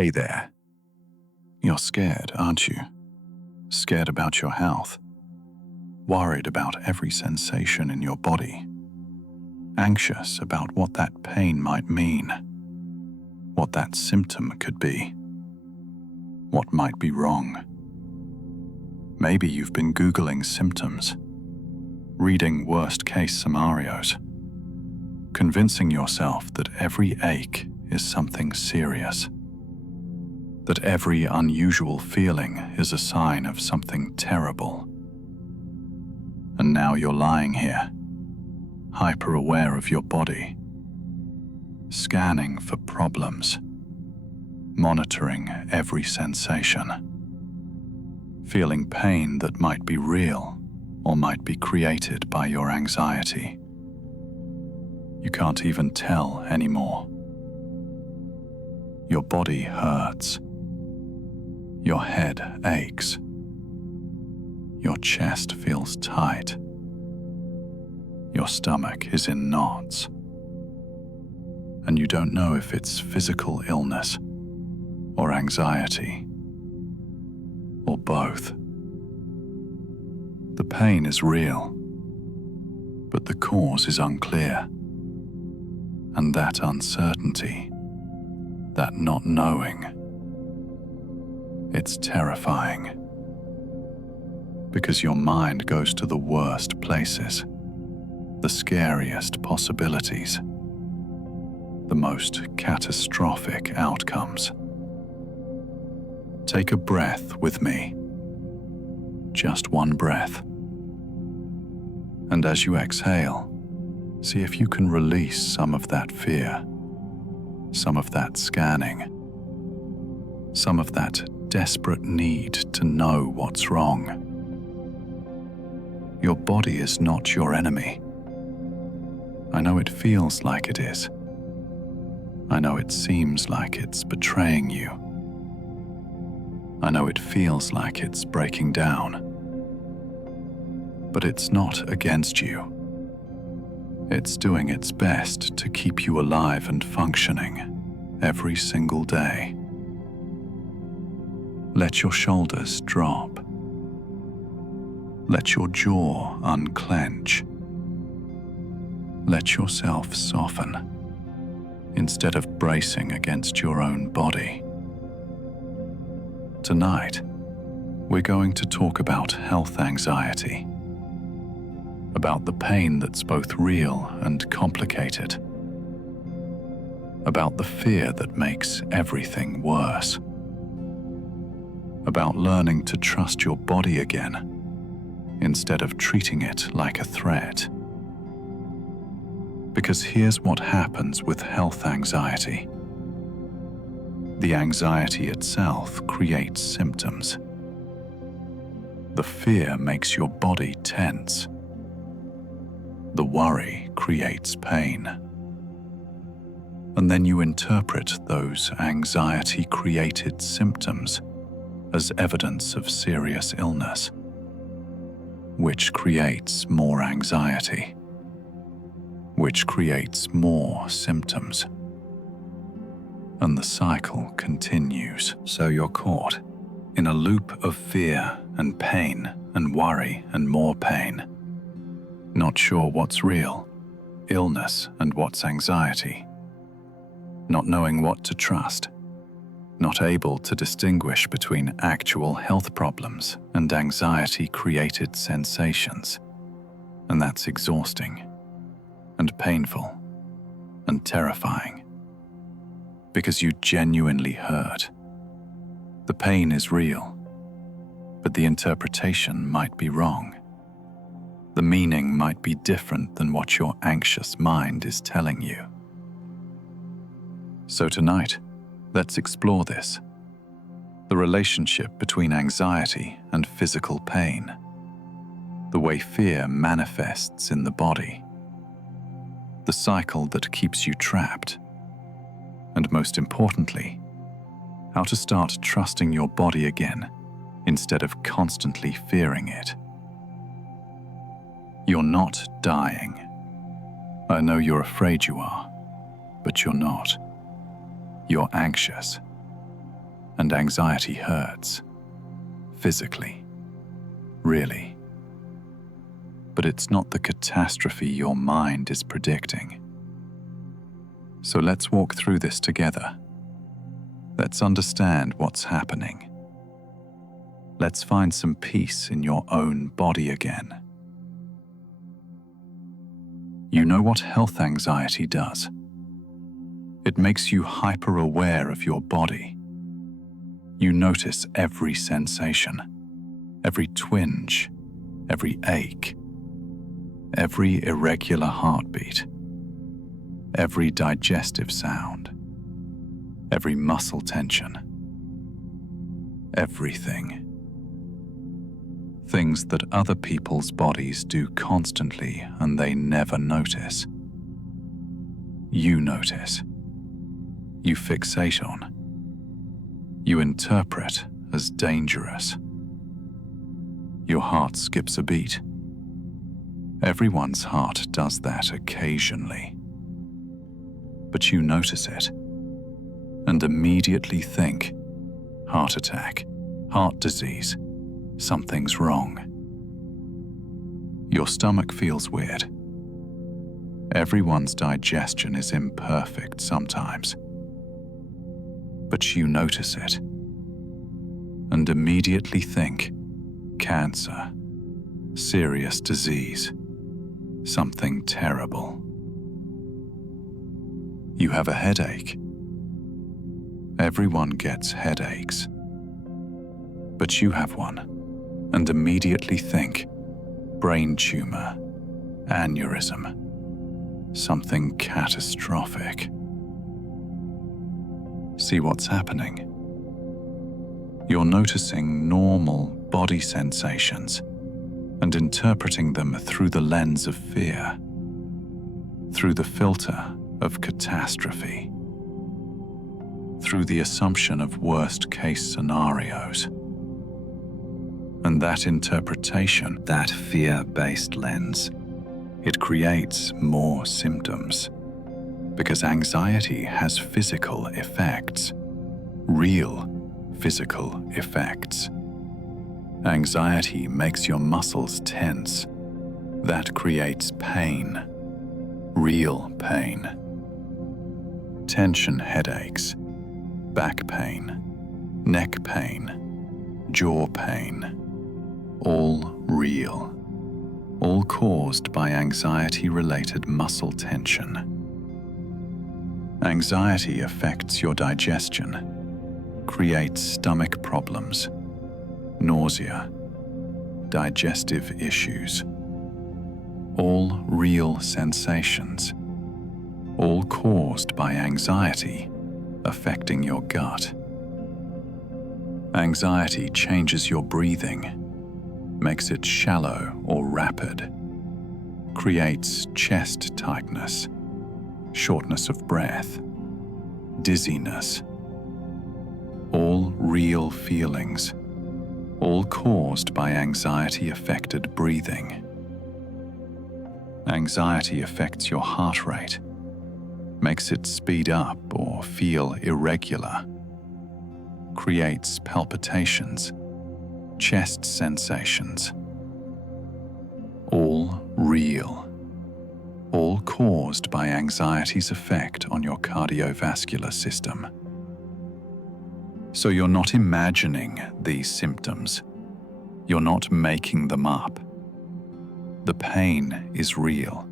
Hey there. You're scared, aren't you? Scared about your health. Worried about every sensation in your body. Anxious about what that pain might mean. What that symptom could be. What might be wrong. Maybe you've been Googling symptoms, reading worst-case scenarios, convincing yourself that every ache is something serious, that every unusual feeling is a sign of something terrible. And now you're lying here, hyper-aware of your body, scanning for problems, monitoring every sensation, feeling pain that might be real or might be created by your anxiety. You can't even tell anymore. Your body hurts. Your head aches. Your chest feels tight. Your stomach is in knots. And you don't know if it's physical illness or anxiety or both. The pain is real, but the cause is unclear. And that uncertainty, that not knowing, it's terrifying. Because your mind goes to the worst places, the scariest possibilities, the most catastrophic outcomes. Take a breath with me. Just one breath. And as you exhale, see if you can release some of that fear, some of that scanning, some of that desperate need to know what's wrong. Your body is not your enemy. I know it feels like it is. I know it seems like it's betraying you. I know it feels like it's breaking down. But it's not against you. It's doing its best to keep you alive and functioning every single day. Let your shoulders drop. Let your jaw unclench. Let yourself soften instead of bracing against your own body. Tonight, we're going to talk about health anxiety, about the pain that's both real and complicated, about the fear that makes everything worse, about learning to trust your body again instead of treating it like a threat. Because here's what happens with health anxiety. The anxiety itself creates symptoms. The fear makes your body tense. The worry creates pain. And then you interpret those anxiety-created symptoms as evidence of serious illness, which creates more anxiety, which creates more symptoms. And the cycle continues. So you're caught in a loop of fear and pain and worry and more pain. Not sure what's real, illness, and what's anxiety. Not knowing what to trust. Not able to distinguish between actual health problems and anxiety-created sensations. And that's exhausting and painful and terrifying. Because you genuinely hurt. The pain is real, but the interpretation might be wrong. The meaning might be different than what your anxious mind is telling you. So tonight, let's explore this. The relationship between anxiety and physical pain. The way fear manifests in the body. The cycle that keeps you trapped. And most importantly, how to start trusting your body again instead of constantly fearing it. You're not dying. I know you're afraid you are, but you're not. You're anxious. And anxiety hurts. Physically. Really. But it's not the catastrophe your mind is predicting. So let's walk through this together. Let's understand what's happening. Let's find some peace in your own body again. You know what health anxiety does? It makes you hyper-aware of your body. You notice every sensation, every twinge, every ache, every irregular heartbeat, every digestive sound, every muscle tension, everything. Things that other people's bodies do constantly and they never notice. You notice. You fixate on. You interpret as dangerous. Your heart skips a beat. Everyone's heart does that occasionally. But you notice it and immediately think, heart attack, heart disease, something's wrong. Your stomach feels weird. Everyone's digestion is imperfect sometimes. But you notice it and immediately think, cancer, serious disease, something terrible. You have a headache. Everyone gets headaches. But you have one and immediately think, brain tumor, aneurysm, something catastrophic. See what's happening? You're noticing normal body sensations and interpreting them through the lens of fear, through the filter of catastrophe, through the assumption of worst-case scenarios. And that interpretation, that fear-based lens, it creates more symptoms. Because anxiety has physical effects, real physical effects. Anxiety makes your muscles tense. That creates pain, real pain. Tension headaches, back pain, neck pain, jaw pain, all real, all caused by anxiety-related muscle tension. Anxiety affects your digestion, creates stomach problems, nausea, digestive issues. All real sensations, all caused by anxiety affecting your gut. Anxiety changes your breathing, makes it shallow or rapid, creates chest tightness, shortness of breath, dizziness. All real feelings, all caused by anxiety-affected breathing. Anxiety affects your heart rate, makes it speed up or feel irregular, creates palpitations, chest sensations. All real, all caused by anxiety's effect on your cardiovascular system. So you're not imagining these symptoms. You're not making them up. The pain is real.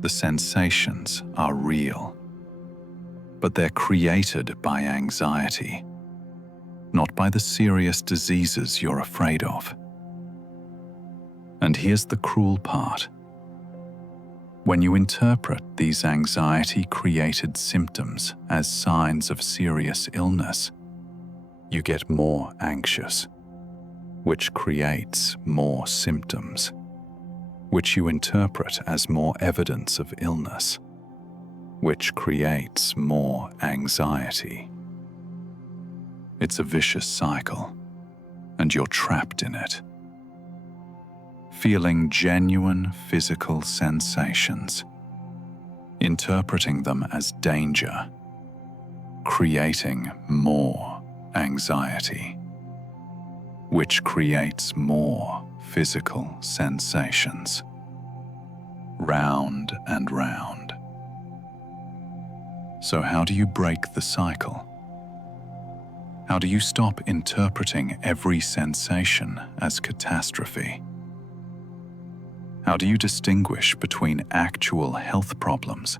The sensations are real. But they're created by anxiety, not by the serious diseases you're afraid of. And here's the cruel part. When you interpret these anxiety-created symptoms as signs of serious illness, you get more anxious, which creates more symptoms, which you interpret as more evidence of illness, which creates more anxiety. It's a vicious cycle, and you're trapped in it. Feeling genuine physical sensations, interpreting them as danger, creating more anxiety, which creates more physical sensations, round and round. So how do you break the cycle? How do you stop interpreting every sensation as catastrophe? How do you distinguish between actual health problems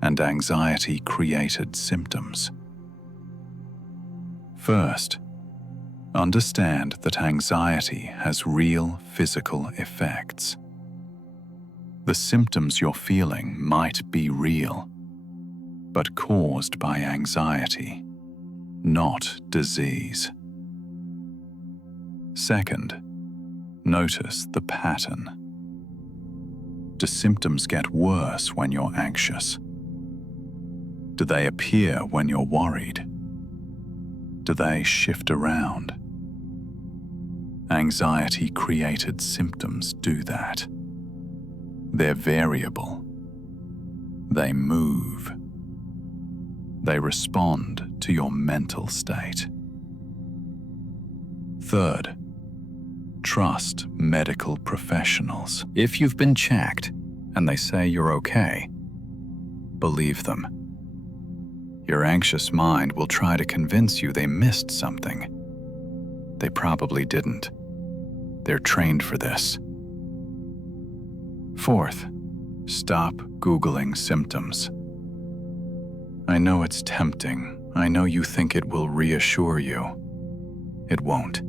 and anxiety-created symptoms? First, understand that anxiety has real physical effects. The symptoms you're feeling might be real, but caused by anxiety, not disease. Second, notice the pattern. Do symptoms get worse when you're anxious? Do they appear when you're worried? Do they shift around? Anxiety-created symptoms do that. They're variable. They move. They respond to your mental state. Third, trust medical professionals. If you've been checked and they say you're okay, believe them. Your anxious mind will try to convince you they missed something. They probably didn't. They're trained for this. Fourth, stop Googling symptoms. I know it's tempting. I know you think it will reassure you. It won't.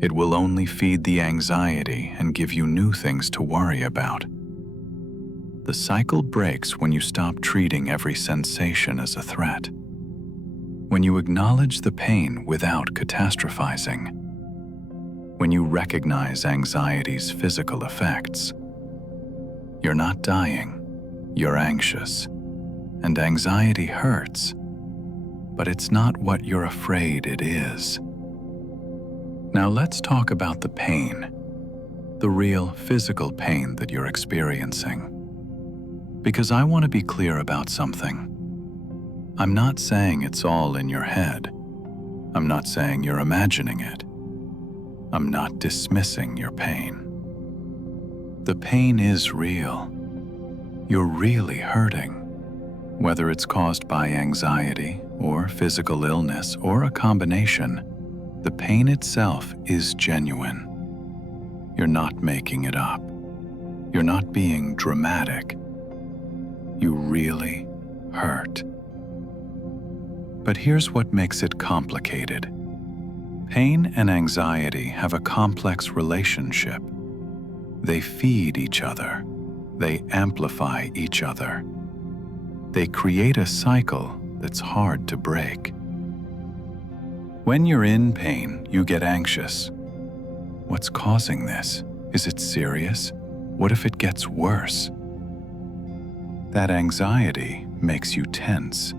It will only feed the anxiety and give you new things to worry about. The cycle breaks when you stop treating every sensation as a threat. When you acknowledge the pain without catastrophizing. When you recognize anxiety's physical effects. You're not dying. You're anxious. And anxiety hurts. But it's not what you're afraid it is. Now let's talk about the pain. The real physical pain that you're experiencing. Because I want to be clear about something. I'm not saying it's all in your head. I'm not saying you're imagining it. I'm not dismissing your pain. The pain is real. You're really hurting. Whether it's caused by anxiety or physical illness or a combination, the pain itself is genuine. You're not making it up. You're not being dramatic. You really hurt. But here's what makes it complicated. Pain and anxiety have a complex relationship. They feed each other. They amplify each other. They create a cycle that's hard to break. When you're in pain, you get anxious. What's causing this? Is it serious? What if it gets worse? That anxiety makes you tense.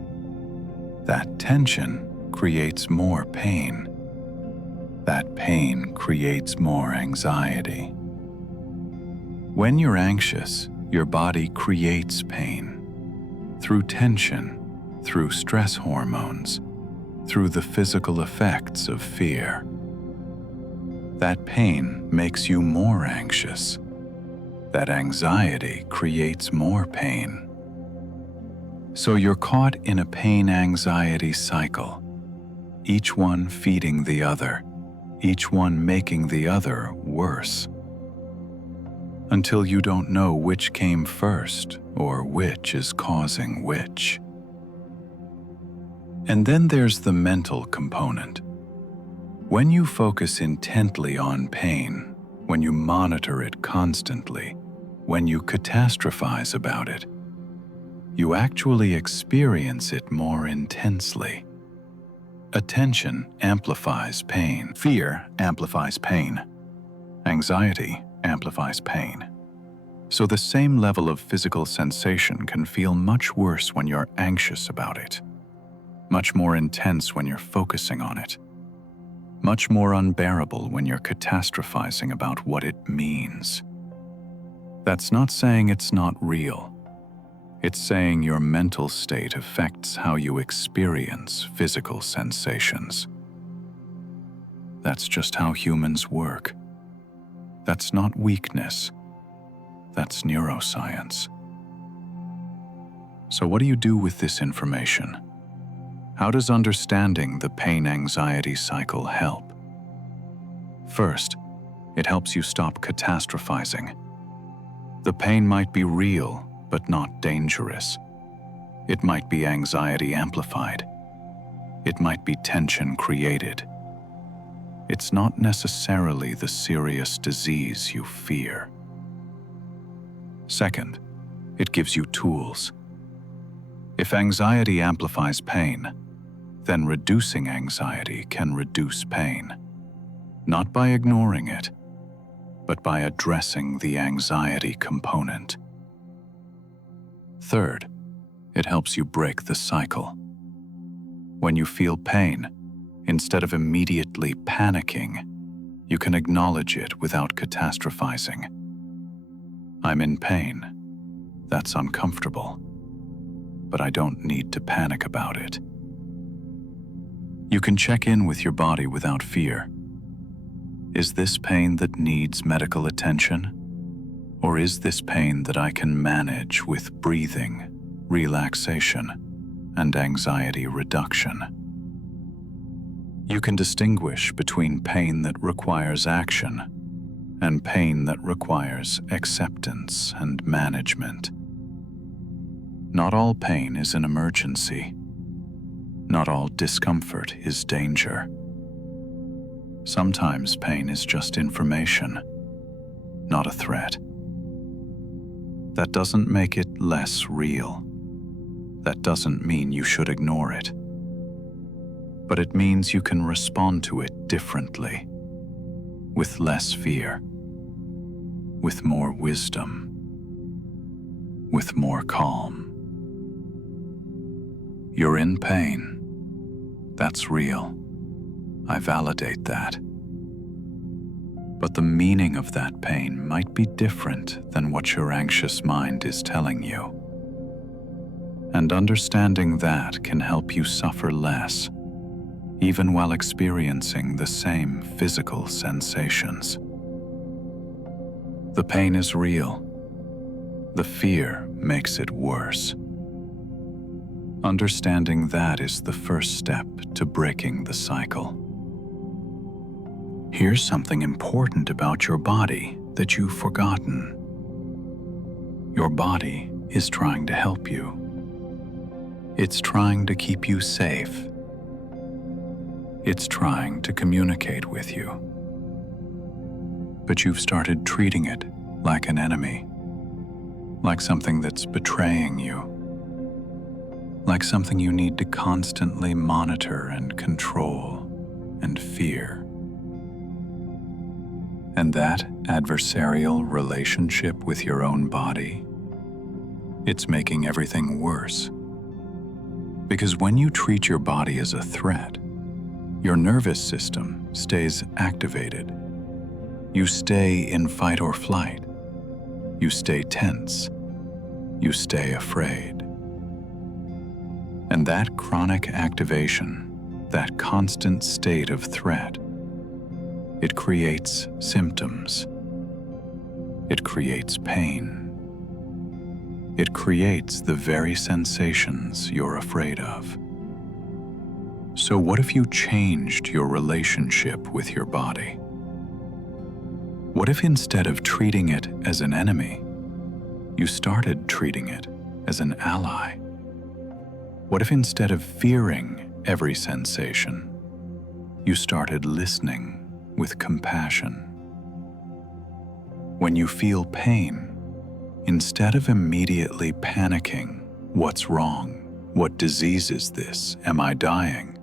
That tension creates more pain. That pain creates more anxiety. When you're anxious, your body creates pain. Through tension, through stress hormones, through the physical effects of fear. That pain makes you more anxious. That anxiety creates more pain. So you're caught in a pain-anxiety cycle, each one feeding the other, each one making the other worse. Until you don't know which came first or which is causing which. And then there's the mental component. When you focus intently on pain, when you monitor it constantly, when you catastrophize about it, you actually experience it more intensely. Attention amplifies pain. Fear amplifies pain. Anxiety amplifies pain. So the same level of physical sensation can feel much worse when you're anxious about it. Much more intense when you're focusing on it. Much more unbearable when you're catastrophizing about what it means. That's not saying it's not real. It's saying your mental state affects how you experience physical sensations. That's just how humans work. That's not weakness. That's neuroscience. So what do you do with this information? How does understanding the pain-anxiety cycle help? First, it helps you stop catastrophizing. The pain might be real, but not dangerous. It might be anxiety amplified. It might be tension created. It's not necessarily the serious disease you fear. Second, it gives you tools. If anxiety amplifies pain, then reducing anxiety can reduce pain. Not by ignoring it, but by addressing the anxiety component. Third, it helps you break the cycle. When you feel pain, instead of immediately panicking, you can acknowledge it without catastrophizing. I'm in pain. That's uncomfortable. But I don't need to panic about it. You can check in with your body without fear. Is this pain that needs medical attention? Or is this pain that I can manage with breathing, relaxation, and anxiety reduction? You can distinguish between pain that requires action and pain that requires acceptance and management. Not all pain is an emergency. Not all discomfort is danger. Sometimes pain is just information, not a threat. That doesn't make it less real. That doesn't mean you should ignore it. But it means you can respond to it differently, with less fear, with more wisdom, with more calm. You're in pain. That's real. I validate that. But the meaning of that pain might be different than what your anxious mind is telling you. And understanding that can help you suffer less, even while experiencing the same physical sensations. The pain is real. The fear makes it worse. Understanding that is the first step to breaking the cycle. Here's something important about your body that you've forgotten. Your body is trying to help you. It's trying to keep you safe. It's trying to communicate with you. But you've started treating it like an enemy, like something that's betraying you, like something you need to constantly monitor and control and fear. And that adversarial relationship with your own body, it's making everything worse. Because when you treat your body as a threat, your nervous system stays activated. You stay in fight or flight. You stay tense. You stay afraid. And that chronic activation, that constant state of threat, it creates symptoms. It creates pain. It creates the very sensations you're afraid of. So what if you changed your relationship with your body? What if instead of treating it as an enemy, you started treating it as an ally? What if instead of fearing every sensation, you started listening with compassion? When you feel pain, instead of immediately panicking, what's wrong? What disease is this? Am I dying?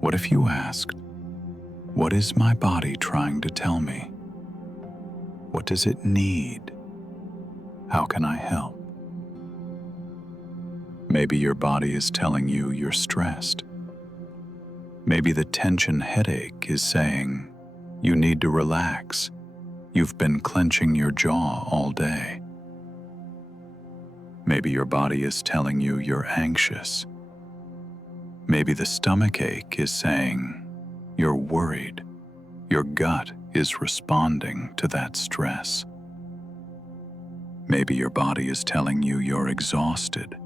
What if you asked, what is my body trying to tell me? What does it need? How can I help? Maybe your body is telling you you're stressed. Maybe the tension headache is saying, you need to relax. You've been clenching your jaw all day. Maybe your body is telling you you're anxious. Maybe the stomach ache is saying you're worried. Your gut is responding to that stress. Maybe your body is telling you you're exhausted.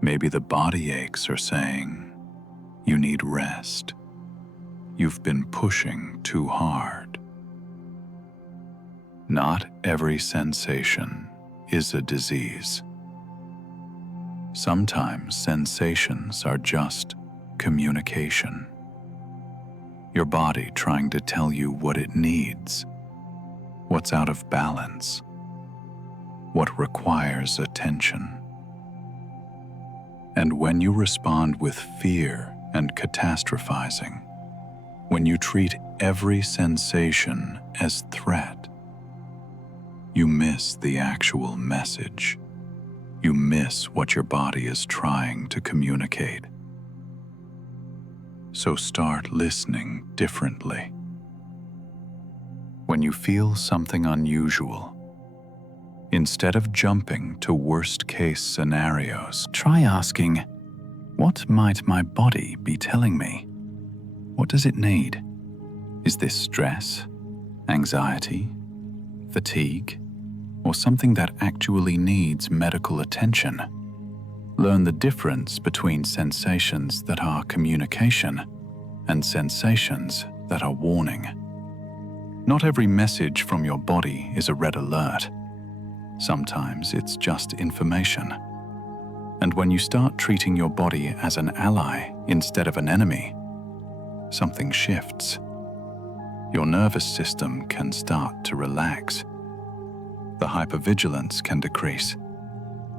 Maybe the body aches are saying you need rest. You've been pushing too hard. Not every sensation is a disease. Sometimes sensations are just communication. Your body trying to tell you what it needs, what's out of balance, what requires attention. And when you respond with fear and catastrophizing, when you treat every sensation as threat, you miss the actual message. You miss what your body is trying to communicate. So start listening differently. When you feel something unusual, instead of jumping to worst-case scenarios, try asking, what might my body be telling me? What does it need? Is this stress, anxiety, fatigue, or something that actually needs medical attention? Learn the difference between sensations that are communication and sensations that are warning. Not every message from your body is a red alert. Sometimes it's just information. And when you start treating your body as an ally instead of an enemy, something shifts. Your nervous system can start to relax. The hypervigilance can decrease.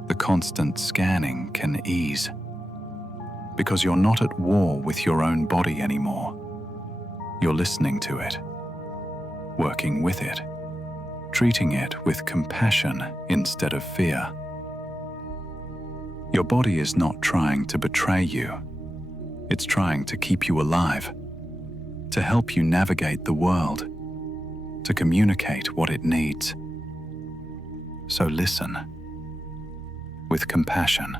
The constant scanning can ease. Because you're not at war with your own body anymore. You're listening to it, working with it, treating it with compassion instead of fear. Your body is not trying to betray you. It's trying to keep you alive, to help you navigate the world, to communicate what it needs. So listen, with compassion,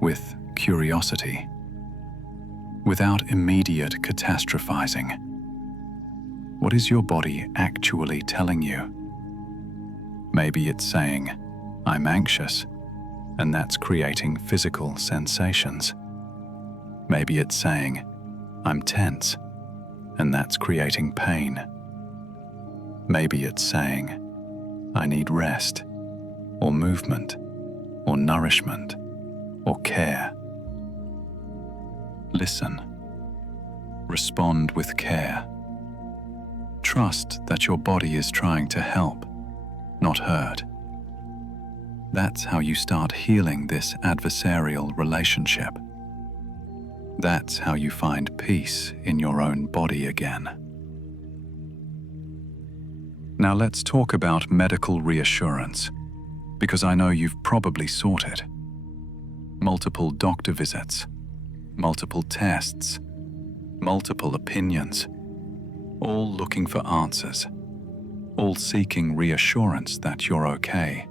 with curiosity, without immediate catastrophizing. What is your body actually telling you? Maybe it's saying, I'm anxious, and that's creating physical sensations. Maybe it's saying, I'm tense, and that's creating pain. Maybe it's saying, I need rest, or movement, or nourishment, or care. Listen. Respond with care. Trust that your body is trying to help, not hurt. That's how you start healing this adversarial relationship. That's how you find peace in your own body again. Now let's talk about medical reassurance, because I know you've probably sought it. Multiple doctor visits, multiple tests, multiple opinions, all looking for answers, all seeking reassurance that you're okay.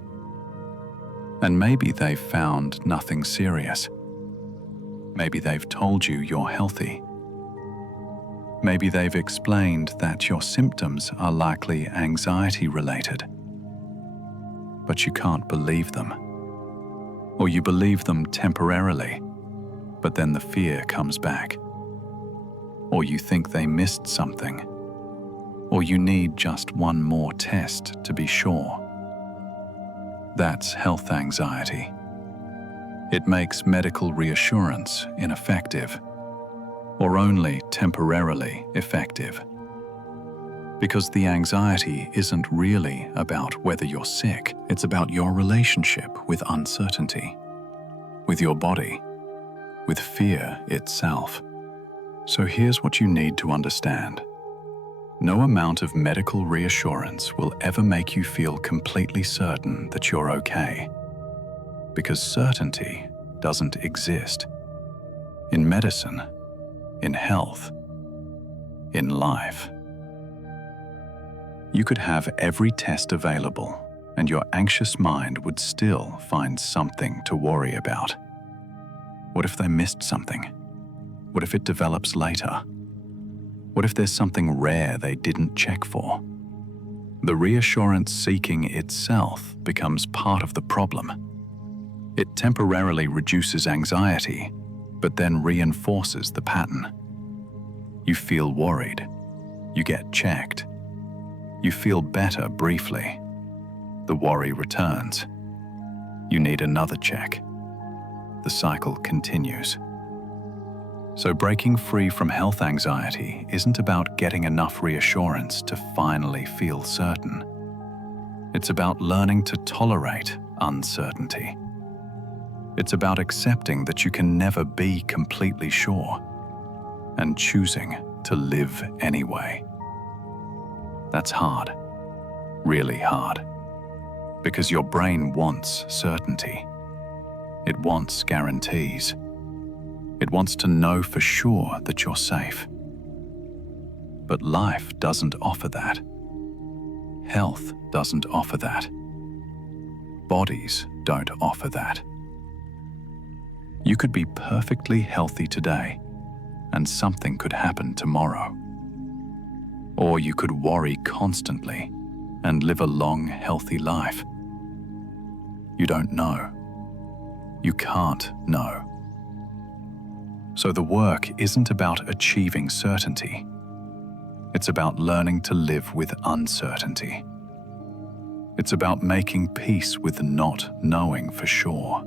And maybe they've found nothing serious. Maybe they've told you you're healthy. Maybe they've explained that your symptoms are likely anxiety-related. But you can't believe them. Or you believe them temporarily, but then the fear comes back. Or you think they missed something. Or you need just one more test to be sure. That's health anxiety. It makes medical reassurance ineffective, or only temporarily effective. Because the anxiety isn't really about whether you're sick, it's about your relationship with uncertainty, with your body, with fear itself. So here's what you need to understand. No amount of medical reassurance will ever make you feel completely certain that you're okay. Because certainty doesn't exist. In medicine, in health, in life. You could have every test available, and your anxious mind would still find something to worry about. What if they missed something? What if it develops later? What if there's something rare they didn't check for? The reassurance seeking itself becomes part of the problem. It temporarily reduces anxiety, but then reinforces the pattern. You feel worried. You get checked. You feel better briefly. The worry returns. You need another check. The cycle continues. So breaking free from health anxiety isn't about getting enough reassurance to finally feel certain. It's about learning to tolerate uncertainty. It's about accepting that you can never be completely sure and choosing to live anyway. That's hard, really hard, because your brain wants certainty. It wants guarantees. It wants to know for sure that you're safe. But life doesn't offer that. Health doesn't offer that. Bodies don't offer that. You could be perfectly healthy today, and something could happen tomorrow. Or you could worry constantly and live a long, healthy life. You don't know. You can't know. So the work isn't about achieving certainty. It's about learning to live with uncertainty. It's about making peace with not knowing for sure.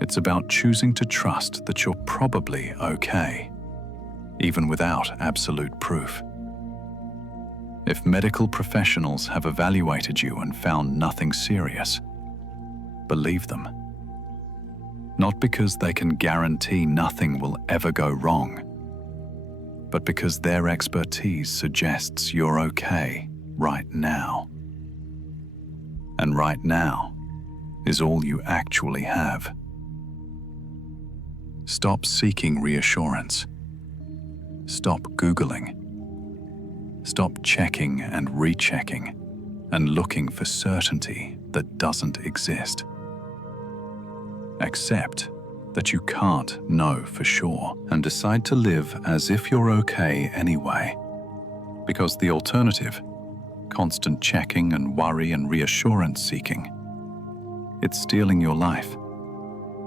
It's about choosing to trust that you're probably okay, even without absolute proof. If medical professionals have evaluated you and found nothing serious, believe them. Not because they can guarantee nothing will ever go wrong, but because their expertise suggests you're okay right now. And right now is all you actually have. Stop seeking reassurance. Stop Googling. Stop checking and rechecking and looking for certainty that doesn't exist. Accept that you can't know for sure and decide to live as if you're okay anyway. Because the alternative, constant checking and worry and reassurance seeking, it's stealing your life.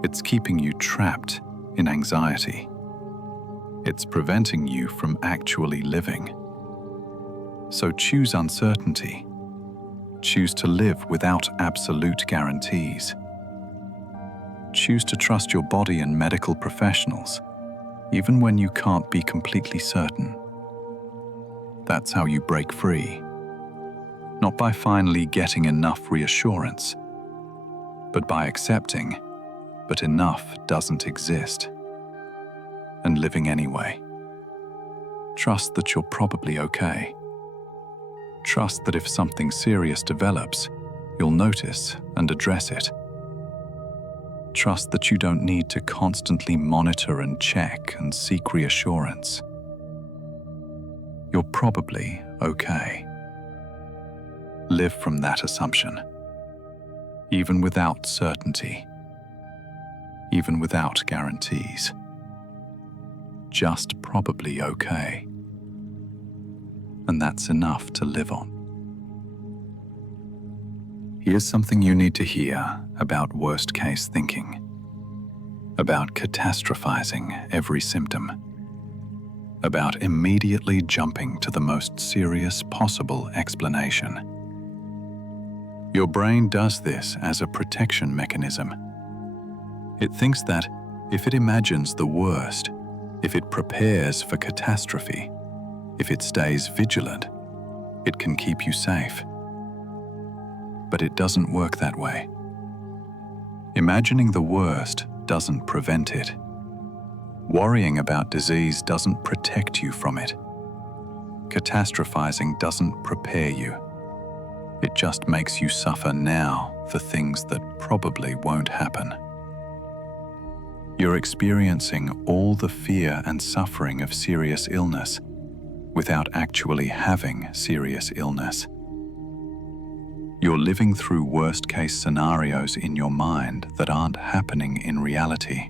It's keeping you trapped in anxiety. It's preventing you from actually living. So choose uncertainty. Choose to live without absolute guarantees. Choose to trust your body and medical professionals, even when you can't be completely certain. That's how you break free. Not by finally getting enough reassurance, but by accepting, but enough doesn't exist, and living anyway. Trust that you're probably okay. Trust that if something serious develops, you'll notice and address it. Trust that you don't need to constantly monitor and check and seek reassurance. You're probably okay. Live from that assumption, even without certainty, even without guarantees. Just probably okay. And that's enough to live on. Here's something you need to hear about worst-case thinking, about catastrophizing every symptom, about immediately jumping to the most serious possible explanation. Your brain does this as a protection mechanism. It thinks that if it imagines the worst, if it prepares for catastrophe, if it stays vigilant, it can keep you safe. But it doesn't work that way. Imagining the worst doesn't prevent it. Worrying about disease doesn't protect you from it. Catastrophizing doesn't prepare you. It just makes you suffer now for things that probably won't happen. You're experiencing all the fear and suffering of serious illness without actually having serious illness. You're living through worst-case scenarios in your mind that aren't happening in reality.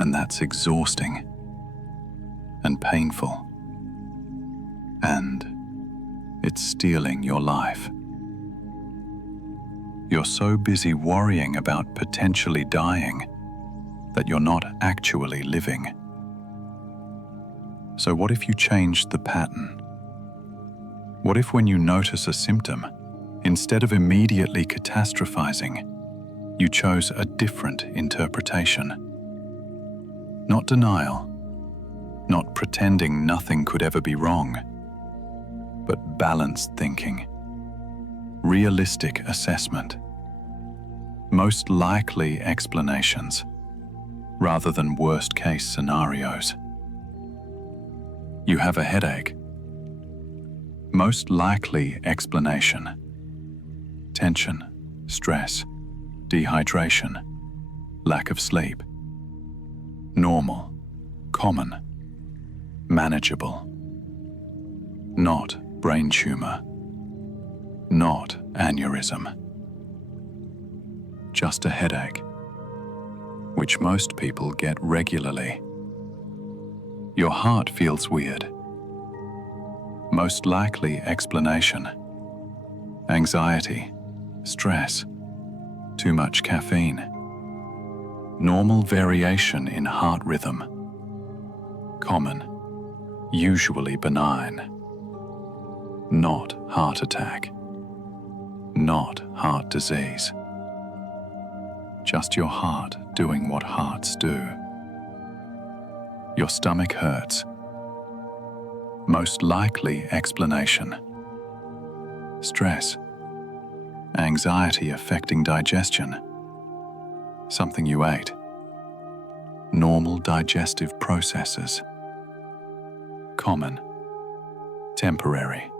And that's exhausting and painful. And it's stealing your life. You're so busy worrying about potentially dying that you're not actually living. So what if you changed the pattern? What if when you notice a symptom, instead of immediately catastrophizing, you chose a different interpretation? Not denial, not pretending nothing could ever be wrong, but balanced thinking, realistic assessment, most likely explanations, rather than worst-case scenarios. You have a headache. Most likely explanation: tension, stress, dehydration, lack of sleep. Normal, common, manageable. Not brain tumor. Not aneurysm. Just a headache, which most people get regularly. Your heart feels weird. Most likely explanation: anxiety, stress, too much caffeine. Normal variation in heart rhythm. Common, usually benign. Not heart attack. Not heart disease. Just your heart doing what hearts do. Your stomach hurts. Most likely explanation: stress, anxiety affecting digestion, something you ate, normal digestive processes. Common, temporary,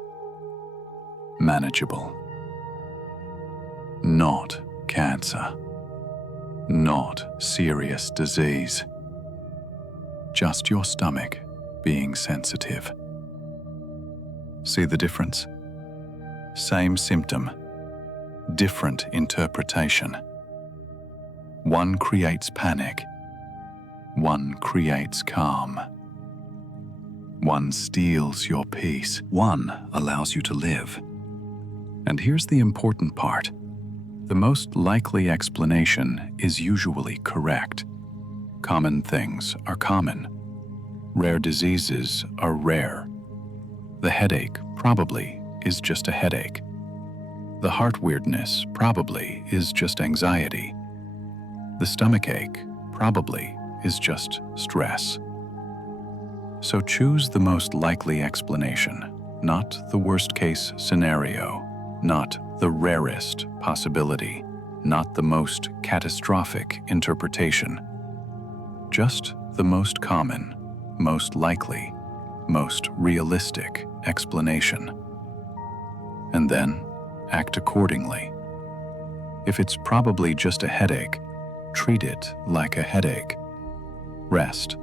manageable. Not cancer. Not serious disease. Just your stomach being sensitive. See the difference? Same symptom, different interpretation. One creates panic. One creates calm. One steals your peace. One allows you to live. And here's the important part. The most likely explanation is usually correct. Common things are common. Rare diseases are rare. The headache probably is just a headache. The heart weirdness probably is just anxiety. The stomachache probably is just stress. So choose the most likely explanation, not the worst-case scenario, not the rarest possibility, not the most catastrophic interpretation. Just the most common, most likely, most realistic explanation. And then act accordingly. If it's probably just a headache, treat it like a headache. Rest,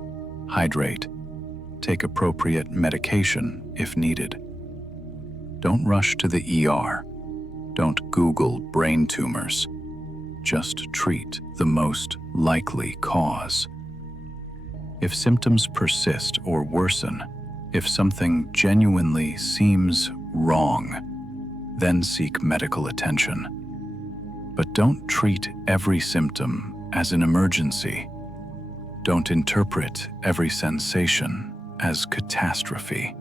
hydrate, take appropriate medication if needed. Don't rush to the ER. Don't Google brain tumors. Just treat the most likely cause. If symptoms persist or worsen, if something genuinely seems wrong, then seek medical attention. But don't treat every symptom as an emergency. Don't interpret every sensation as catastrophe.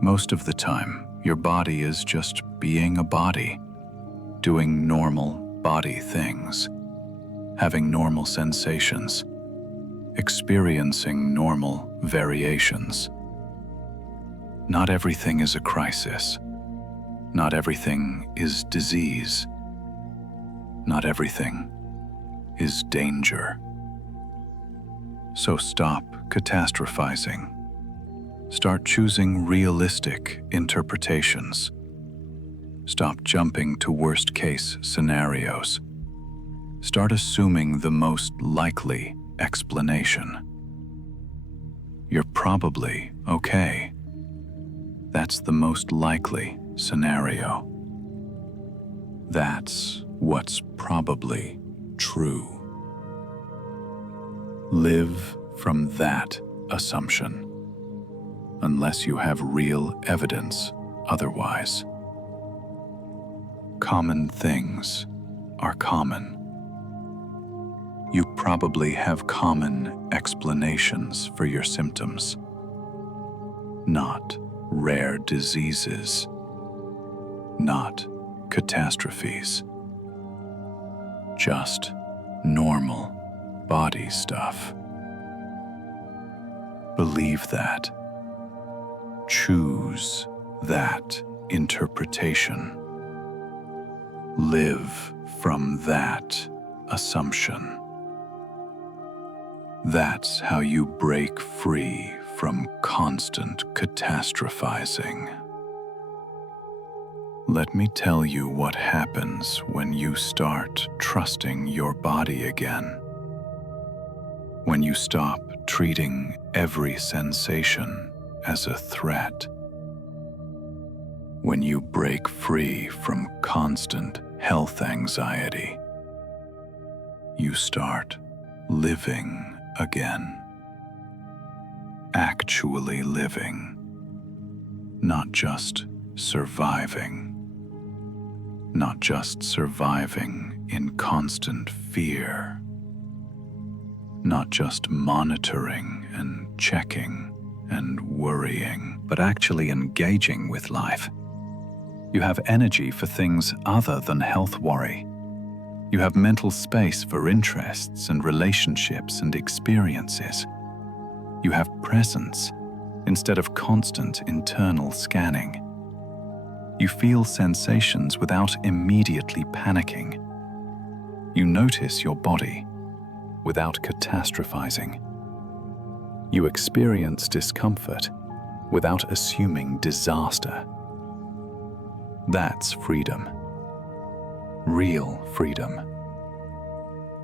Most of the time, your body is just being a body, doing normal body things, having normal sensations, experiencing normal variations. Not everything is a crisis. Not everything is disease. Not everything is danger. So stop catastrophizing. Start choosing realistic interpretations. Stop jumping to worst-case scenarios. Start assuming the most likely explanation. You're probably okay. That's the most likely scenario. That's what's probably true. Live from that assumption, unless you have real evidence otherwise. Common things are common. You probably have common explanations for your symptoms, not rare diseases, not catastrophes, just normal body stuff. Believe that. Choose that interpretation. Live from that assumption. That's how you break free from constant catastrophizing. Let me tell you what happens when you start trusting your body again. When you stop treating every sensation as a threat. When you break free from constant health anxiety, you start living again. Actually living, not just surviving. Not just surviving in constant fear. Not just monitoring and checking and worrying, but actually engaging with life. You have energy for things other than health worry. You have mental space for interests and relationships and experiences. You have presence instead of constant internal scanning. You feel sensations without immediately panicking. You notice your body without catastrophizing. You experience discomfort without assuming disaster. That's freedom. Real freedom.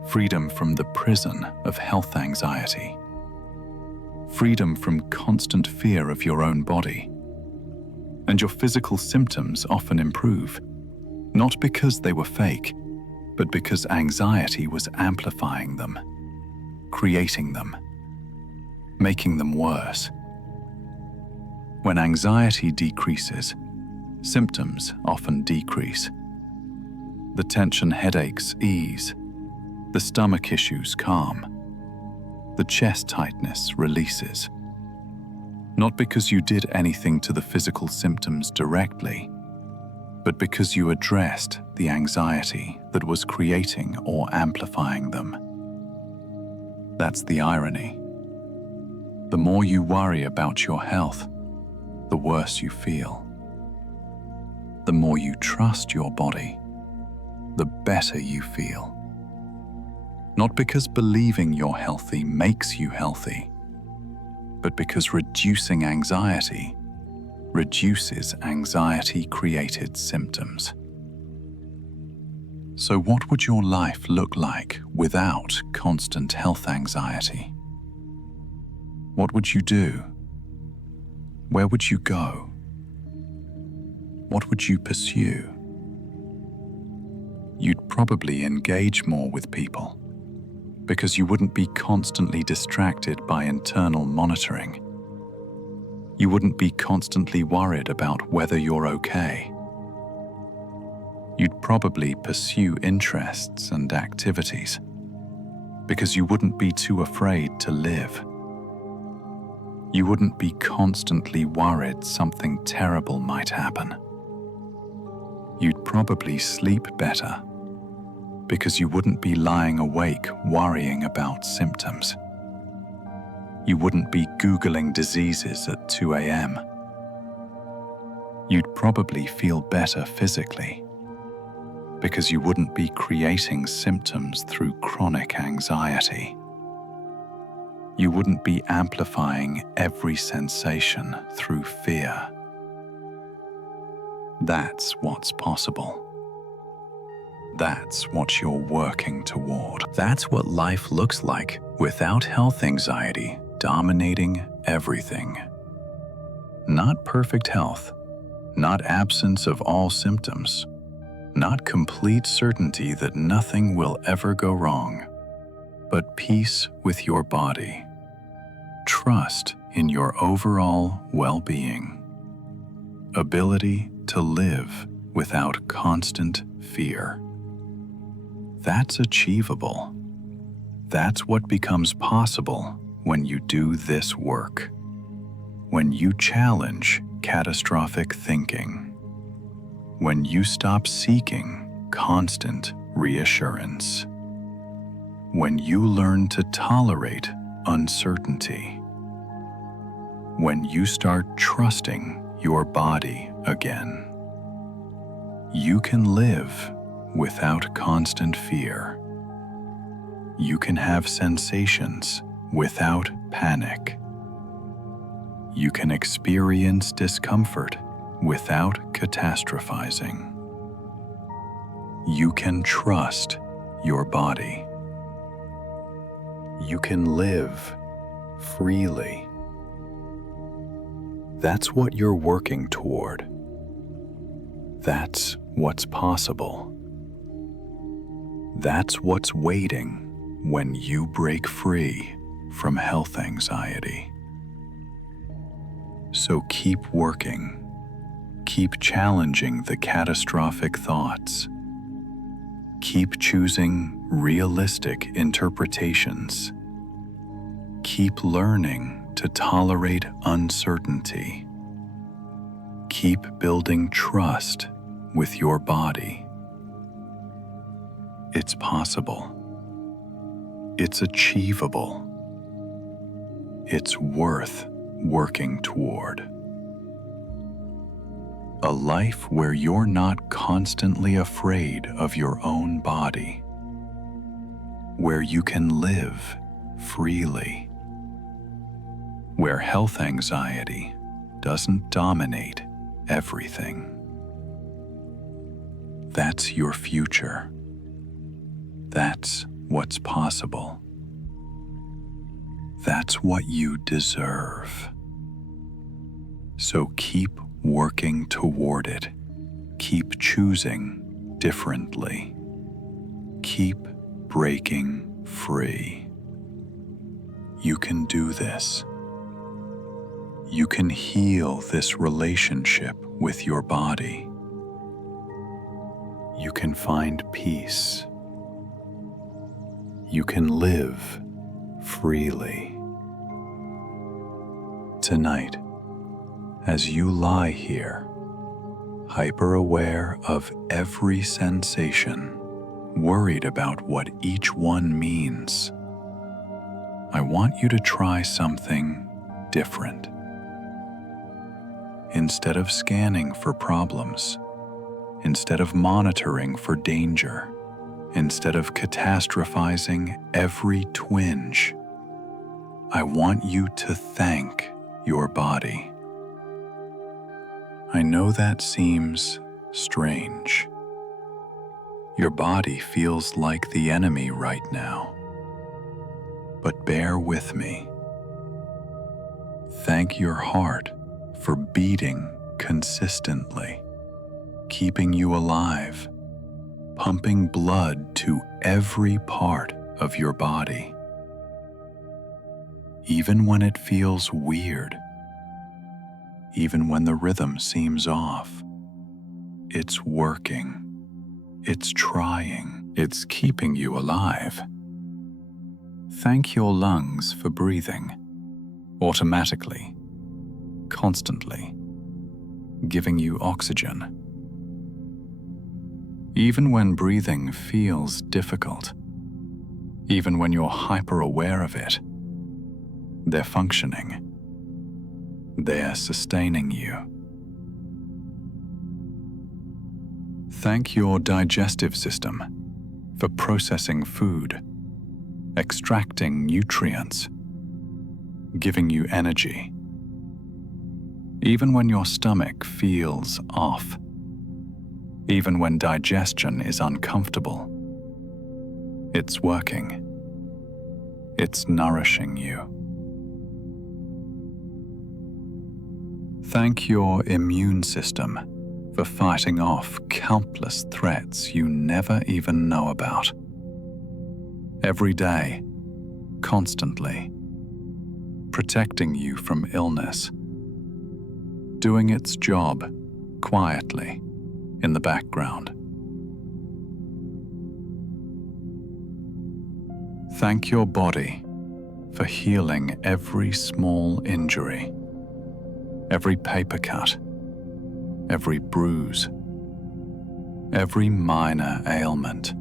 Freedom from the prison of health anxiety. Freedom from constant fear of your own body. And your physical symptoms often improve, not because they were fake, but because anxiety was amplifying them, creating them, making them worse. When anxiety decreases, symptoms often decrease. The tension headaches ease, the stomach issues calm, the chest tightness releases. Not because you did anything to the physical symptoms directly, but because you addressed the anxiety that was creating or amplifying them. That's the irony. The more you worry about your health, the worse you feel. The more you trust your body, the better you feel. Not because believing you're healthy makes you healthy, but because reducing anxiety reduces anxiety-created symptoms. So what would your life look like without constant health anxiety? What would you do? Where would you go? What would you pursue? You'd probably engage more with people, because you wouldn't be constantly distracted by internal monitoring. You wouldn't be constantly worried about whether you're okay. You'd probably pursue interests and activities, because you wouldn't be too afraid to live. You wouldn't be constantly worried something terrible might happen. You'd probably sleep better, because you wouldn't be lying awake worrying about symptoms. You wouldn't be Googling diseases at 2 a.m. You'd probably feel better physically, because you wouldn't be creating symptoms through chronic anxiety. You wouldn't be amplifying every sensation through fear. That's what's possible. That's what you're working toward. That's what life looks like without health anxiety dominating everything. Not perfect health, not absence of all symptoms, Not complete certainty that nothing will ever go wrong, but peace with your body, trust in your overall well-being, ability to live without constant fear. That's achievable. That's what becomes possible when you do this work. When you challenge catastrophic thinking. When you stop seeking constant reassurance. When you learn to tolerate uncertainty. When you start trusting your body again. You can live without constant fear. You can have sensations without panic. You can experience discomfort without catastrophizing. You can trust your body. You can live freely. That's what you're working toward. That's what's possible. That's what's waiting when you break free from health anxiety. So keep working. Keep challenging the catastrophic thoughts. Keep choosing realistic interpretations. Keep learning to tolerate uncertainty. Keep building trust with your body. It's possible. It's achievable. It's worth working toward. A life where you're not constantly afraid of your own body. Where you can live freely. Where health anxiety doesn't dominate everything. That's your future. That's what's possible. That's what you deserve. So keep working toward it. Keep choosing differently. Keep breaking free. You can do this. You can heal this relationship with your body. You can find peace. You can live freely. Tonight, as you lie here, hyper-aware of every sensation, worried about what each one means, I want you to try something different. Instead of scanning for problems, instead of monitoring for danger, instead of catastrophizing every twinge, I want you to thank your body. I know that seems strange. Your body feels like the enemy right now. But bear with me. Thank your heart for beating consistently, keeping you alive, pumping blood to every part of your body. Even when it feels weird, even when the rhythm seems off, it's working, it's trying, it's keeping you alive. Thank your lungs for breathing, automatically, constantly, giving you oxygen. Even when breathing feels difficult, even when you're hyper-aware of it, they're functioning. They're sustaining you. Thank your digestive system for processing food, extracting nutrients, giving you energy. Even when your stomach feels off, even when digestion is uncomfortable, it's working. It's nourishing you. Thank your immune system for for fighting off countless threats you never even know about. Every day, constantly, protecting you from illness, doing its job quietly in the background. Thank your body for healing every small injury, every paper cut, every bruise, every minor ailment.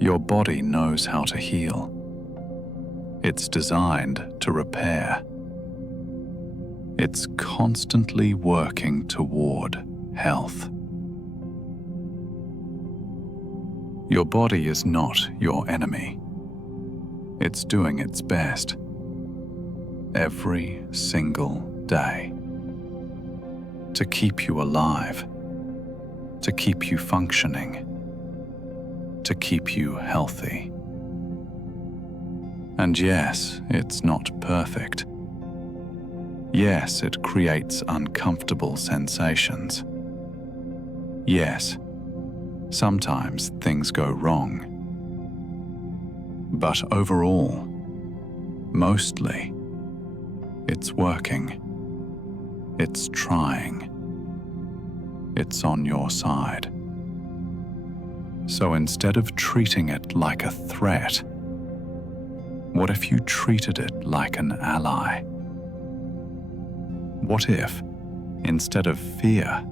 Your body knows how to heal. It's designed to repair. It's constantly working toward health. Your body is not your enemy. It's doing its best every single day to keep you alive, to keep you functioning, to keep you healthy. And yes, it's not perfect. Yes, it creates uncomfortable sensations. Yes, sometimes things go wrong. But overall, mostly, it's working. It's trying. It's on your side. So instead of treating it like a threat, what if you treated it like an ally? What if, instead of fear,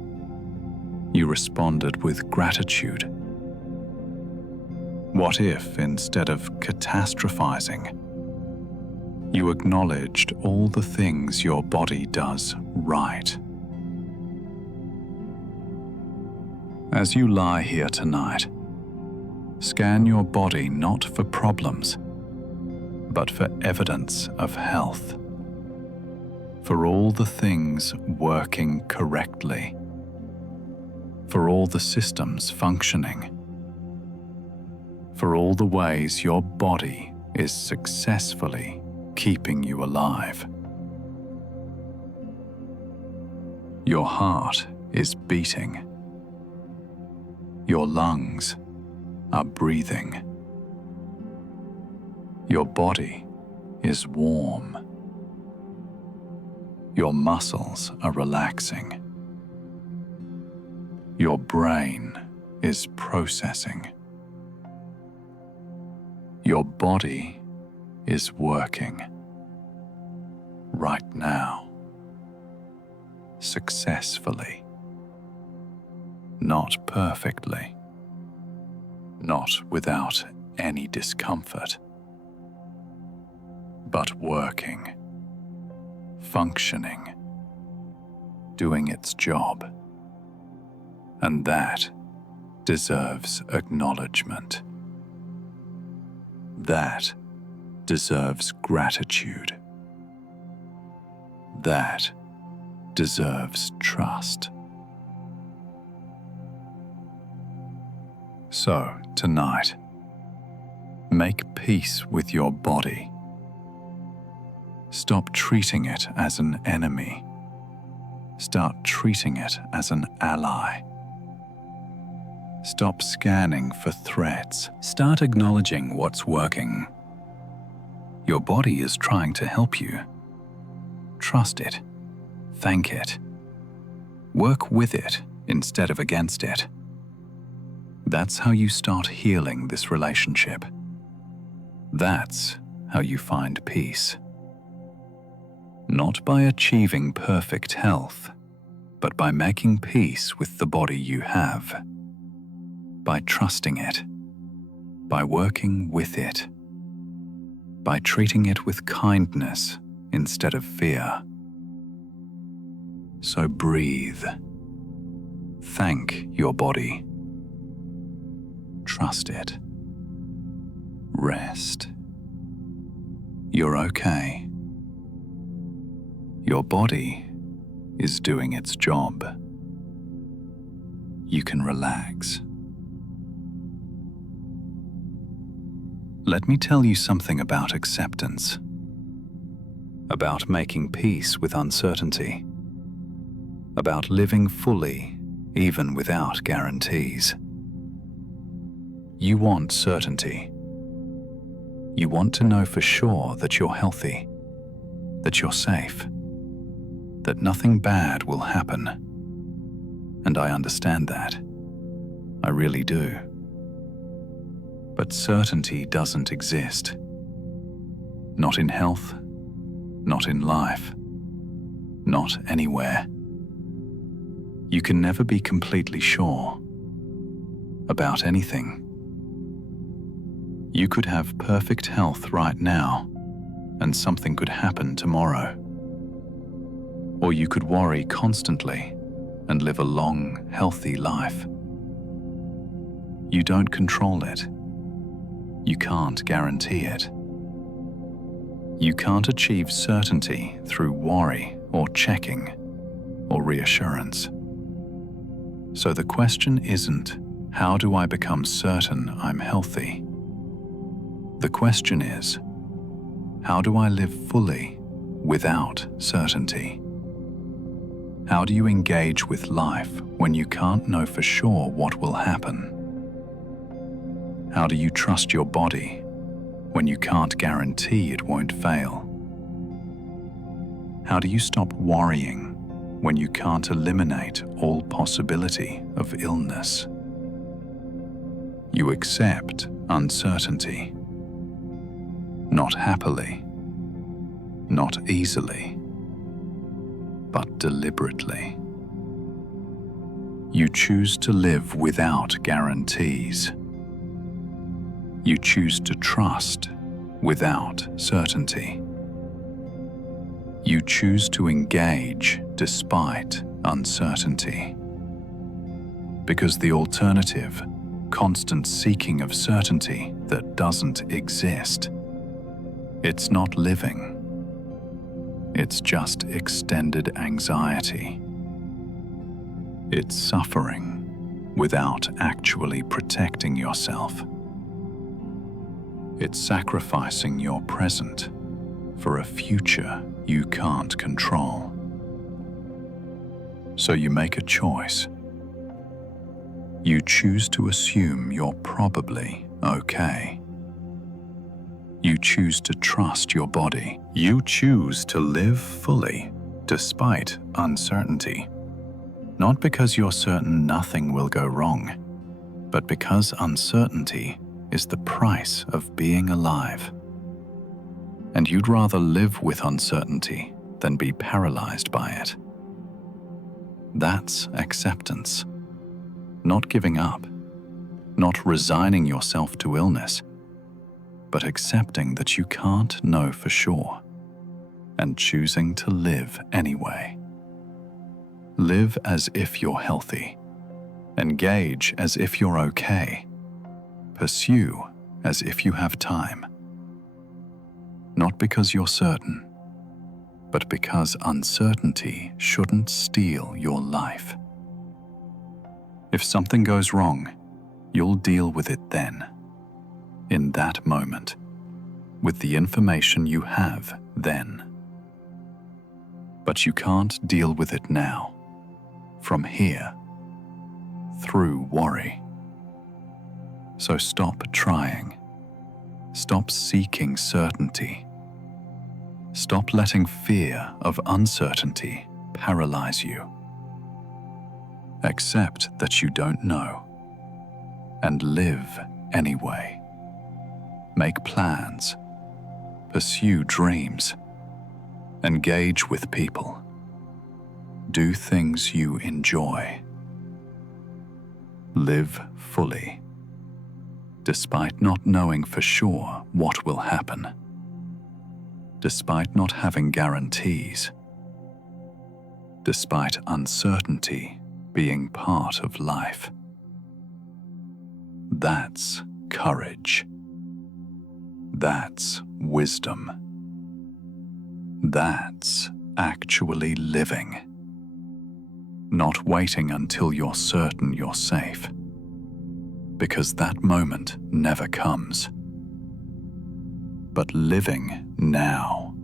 you responded with gratitude? What if, instead of catastrophizing, you acknowledged all the things your body does right? As you lie here tonight, scan your body not for problems, but for evidence of health, for all the things working correctly, for all the systems functioning, for all the ways your body is successfully keeping you alive. Your heart is beating. Your lungs are breathing. Your body is warm. Your muscles are relaxing. Your brain is processing. Your body is working right now, successfully, not perfectly, not without any discomfort, but working, functioning, doing its job. And that deserves acknowledgement. That deserves gratitude. That deserves trust. So, tonight, make peace with your body. Stop treating it as an enemy. Start treating it as an ally. Stop scanning for threats. Start acknowledging what's working. Your body is trying to help you. Trust it. Thank it. Work with it instead of against it. That's how you start healing this relationship. That's how you find peace. Not by achieving perfect health, but by making peace with the body you have. By trusting it, by working with it, by treating it with kindness instead of fear. So breathe. Thank your body. Trust it. Rest. You're okay. Your body is doing its job. You can relax. Let me tell you something about acceptance, about making peace with uncertainty, about living fully even without guarantees. You want certainty. You want to know for sure that you're healthy, that you're safe, that nothing bad will happen. And I understand that. I really do. But certainty doesn't exist. Not in health, not in life, not anywhere. You can never be completely sure about anything. You could have perfect health right now, and something could happen tomorrow. Or you could worry constantly and live a long, healthy life. You don't control it. You can't guarantee it. You can't achieve certainty through worry or checking or reassurance. So the question isn't, how do I become certain I'm healthy? The question is, how do I live fully without certainty? How do you engage with life when you can't know for sure what will happen? How do you trust your body when you can't guarantee it won't fail? How do you stop worrying when you can't eliminate all possibility of illness? You accept uncertainty. Not happily, not easily, but deliberately. You choose to live without guarantees. You choose to trust without certainty. You choose to engage despite uncertainty. Because the alternative, constant seeking of certainty that doesn't exist, it's not living. It's just extended anxiety. It's suffering without actually protecting yourself. It's sacrificing your present for a future you can't control. So you make a choice. You choose to assume you're probably okay. You choose to trust your body. You choose to live fully despite uncertainty. Not because you're certain nothing will go wrong, but because uncertainty is the price of being alive. And you'd rather live with uncertainty than be paralyzed by it. That's acceptance. Not giving up, not resigning yourself to illness, but accepting that you can't know for sure and choosing to live anyway. Live as if you're healthy. Engage as if you're okay. Pursue as if you have time. Not because you're certain, but because uncertainty shouldn't steal your life. If something goes wrong, you'll deal with it then, in that moment, with the information you have then. But you can't deal with it now, from here, through worry. So stop trying. Stop seeking certainty. Stop letting fear of uncertainty paralyze you. Accept that you don't know, and live anyway. Make plans, pursue dreams, engage with people, do things you enjoy. Live fully, despite not knowing for sure what will happen, despite not having guarantees, despite uncertainty being part of life. That's courage. That's wisdom. That's actually living. Not waiting until you're certain you're safe, because that moment never comes. But living now,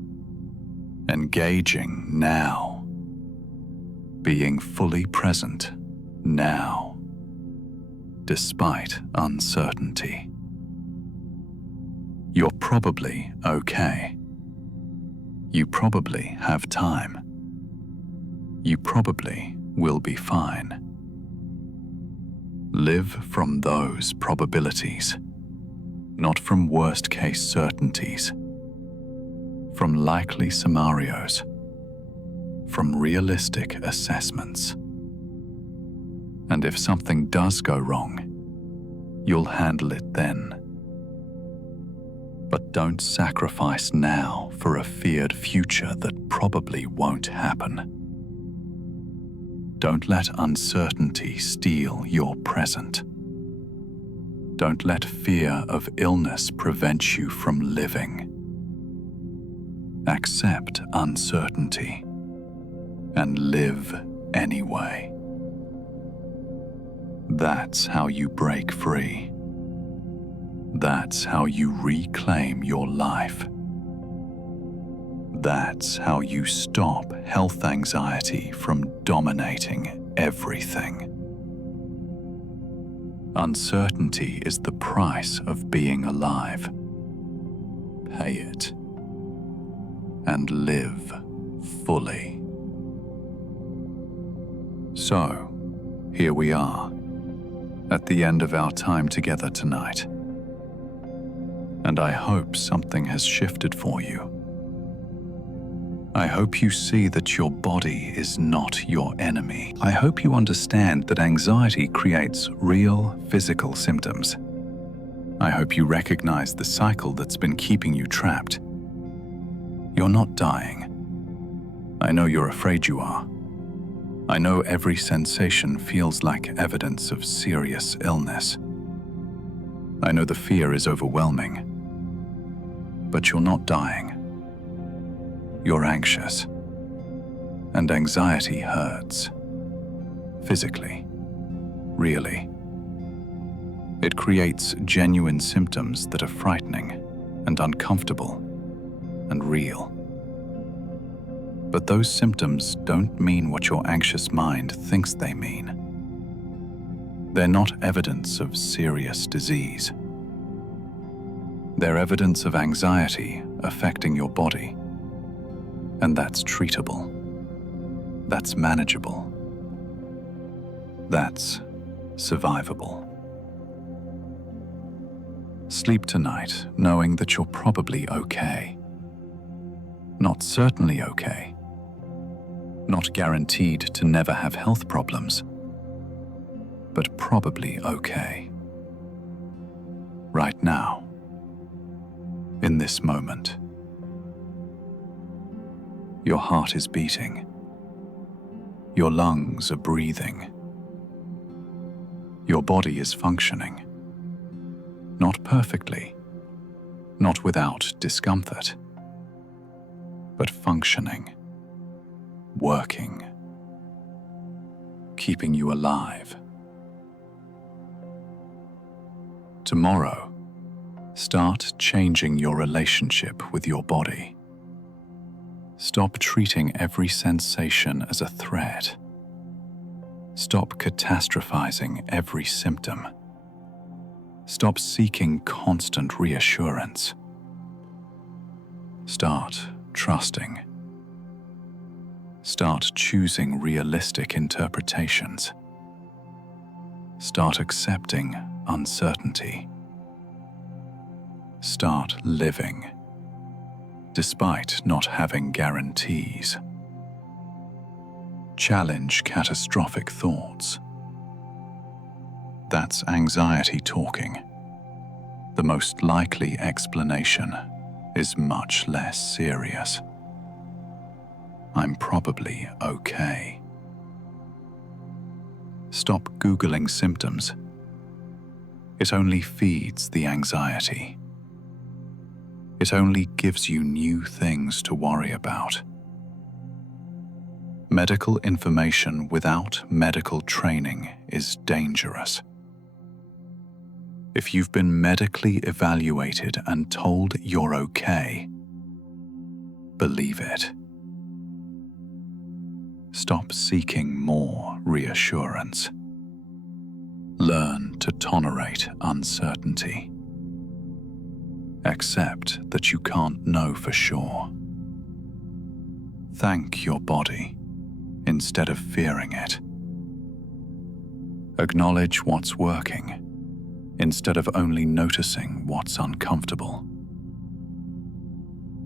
engaging now, being fully present now, despite uncertainty. You're probably okay. You probably have time. You probably will be fine. Live from those probabilities, not from worst-case certainties, from likely scenarios, from realistic assessments. And if something does go wrong, you'll handle it then. But don't sacrifice now for a feared future that probably won't happen. Don't let uncertainty steal your present. Don't let fear of illness prevent you from living. Accept uncertainty and live anyway. That's how you break free. That's how you reclaim your life. That's how you stop health anxiety from dominating everything. Uncertainty is the price of being alive. Pay it and live fully. So, here we are, at the end of our time together tonight. And I hope something has shifted for you. I hope you see that your body is not your enemy. I hope you understand that anxiety creates real physical symptoms. I hope you recognize the cycle that's been keeping you trapped. You're not dying. I know you're afraid you are. I know every sensation feels like evidence of serious illness. I know the fear is overwhelming. But you're not dying. You're anxious. And anxiety hurts. Physically. Really. It creates genuine symptoms that are frightening and uncomfortable and real. But those symptoms don't mean what your anxious mind thinks they mean. They're not evidence of serious disease. They're evidence of anxiety affecting your body. And that's treatable. That's manageable. That's survivable. Sleep tonight knowing that you're probably okay. Not certainly okay. Not guaranteed to never have health problems. But probably okay. Right now. In this moment. Your heart is beating. Your lungs are breathing. Your body is functioning. Not perfectly, not without discomfort, but functioning, working, keeping you alive. Tomorrow, start changing your relationship with your body. Stop treating every sensation as a threat. Stop catastrophizing every symptom. Stop seeking constant reassurance. Start trusting. Start choosing realistic interpretations. Start accepting uncertainty. Start living, despite not having guarantees. Challenge catastrophic thoughts. That's anxiety talking. The most likely explanation is much less serious. I'm probably okay. Stop Googling symptoms. It only feeds the anxiety. It only gives you new things to worry about. Medical information without medical training is dangerous. If you've been medically evaluated and told you're okay, believe it. Stop seeking more reassurance. to tolerate uncertainty. Accept that you can't know for sure. Thank your body instead of fearing it. Acknowledge what's working instead of only noticing what's uncomfortable.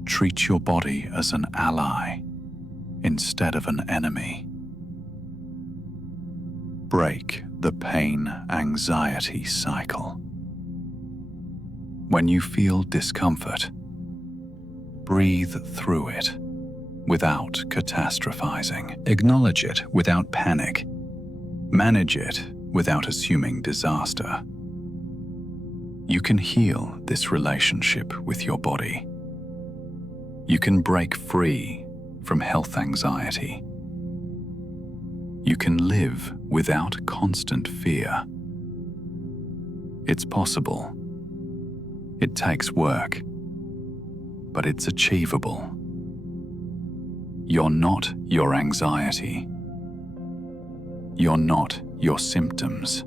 Treat your body as an ally instead of an enemy. Break the pain-anxiety cycle. When you feel discomfort, breathe through it without catastrophizing. Acknowledge it without panic. Manage it without assuming disaster. You can heal this relationship with your body. You can break free from health anxiety. You can live without constant fear. It's possible. It takes work, but it's achievable. You're not your anxiety. You're not your symptoms.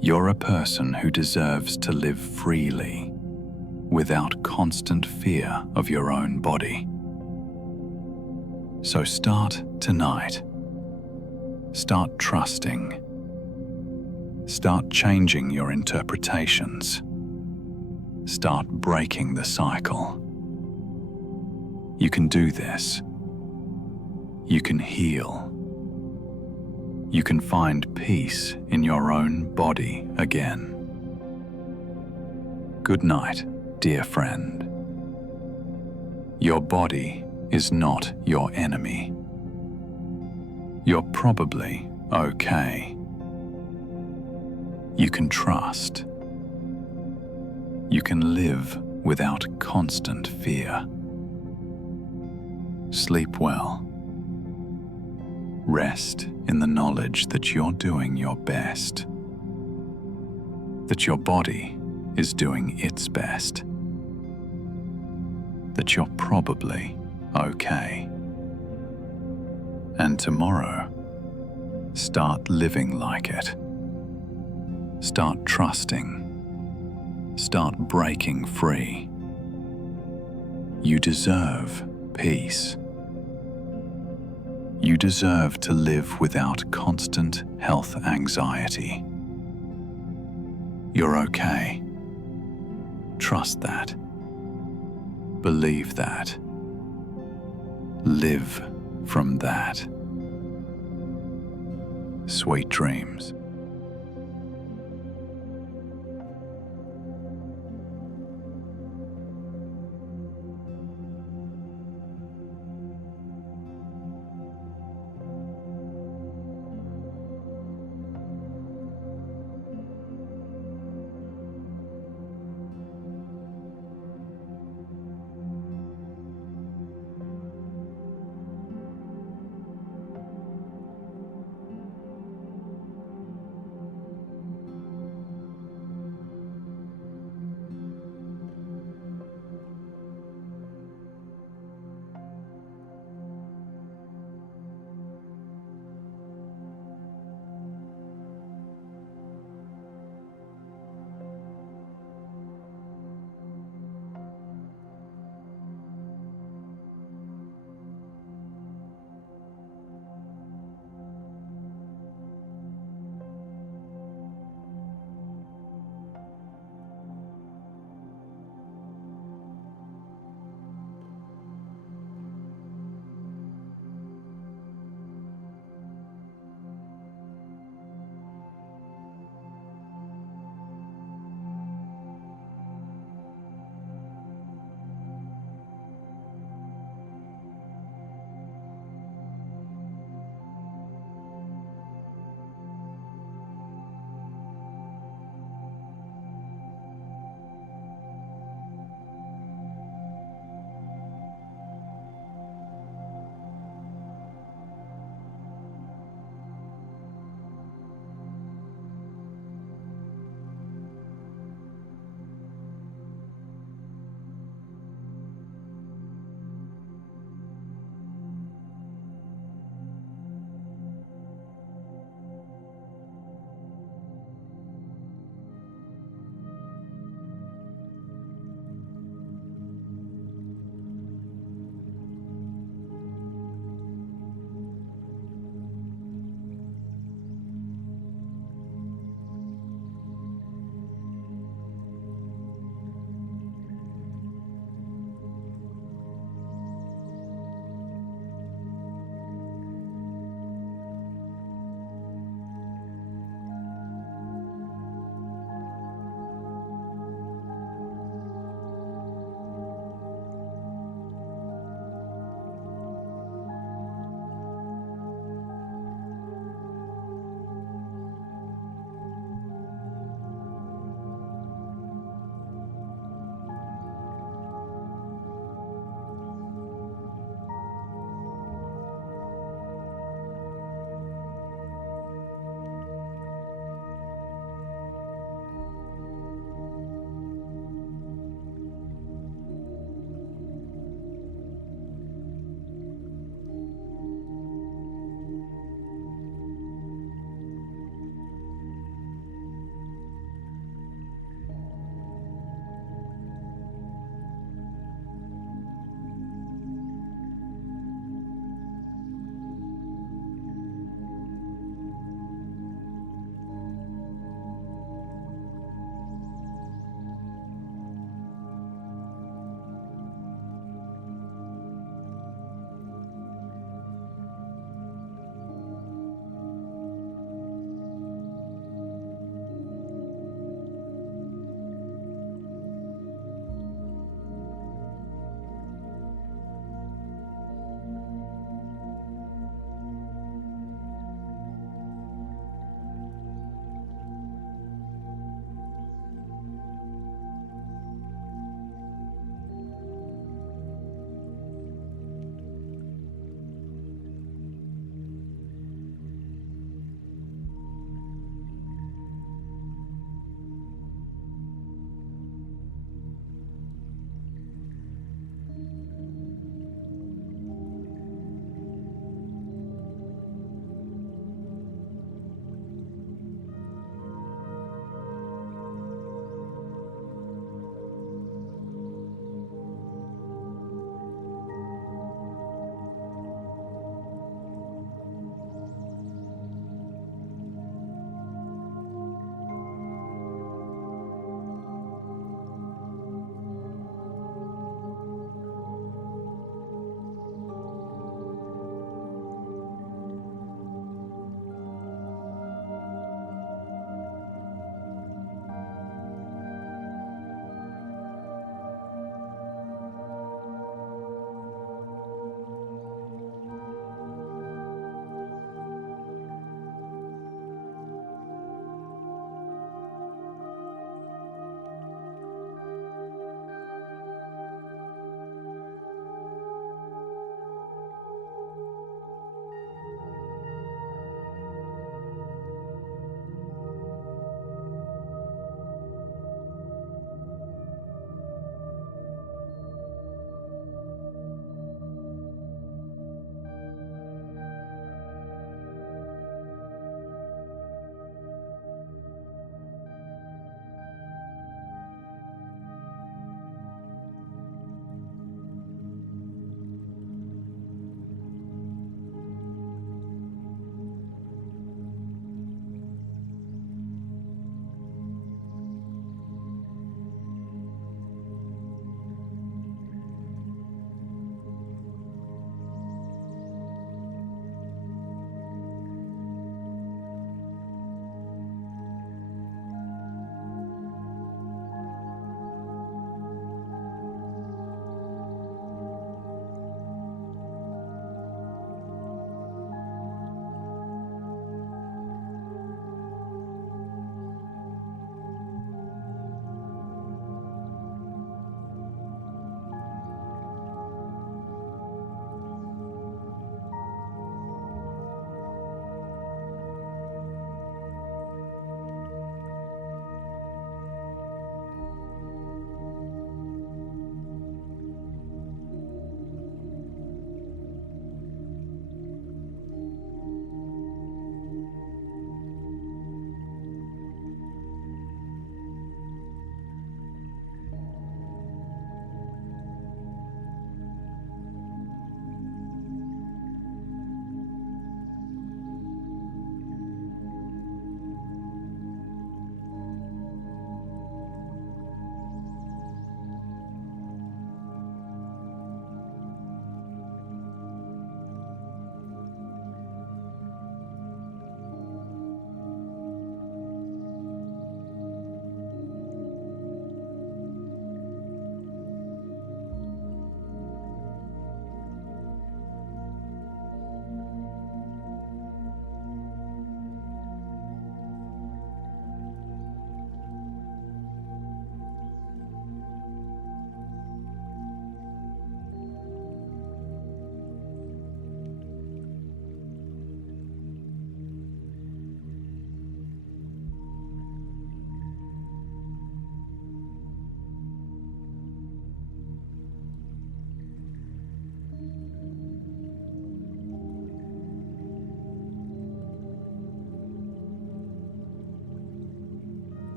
You're a person who deserves to live freely, without constant fear of your own body. So start tonight. Start trusting. Start changing your interpretations. Start breaking the cycle. You can do this. You can heal. You can find peace in your own body again. Good night, dear friend. Your body is not your enemy. You're probably okay. You can trust. You can live without constant fear. Sleep well. Rest in the knowledge that you're doing your best, that your body is doing its best, that you're probably okay. And tomorrow, start living like it. Start trusting. Start breaking free. You deserve peace. You deserve to live without constant health anxiety. You're okay. Trust that. Believe that. Live from that. Sweet dreams.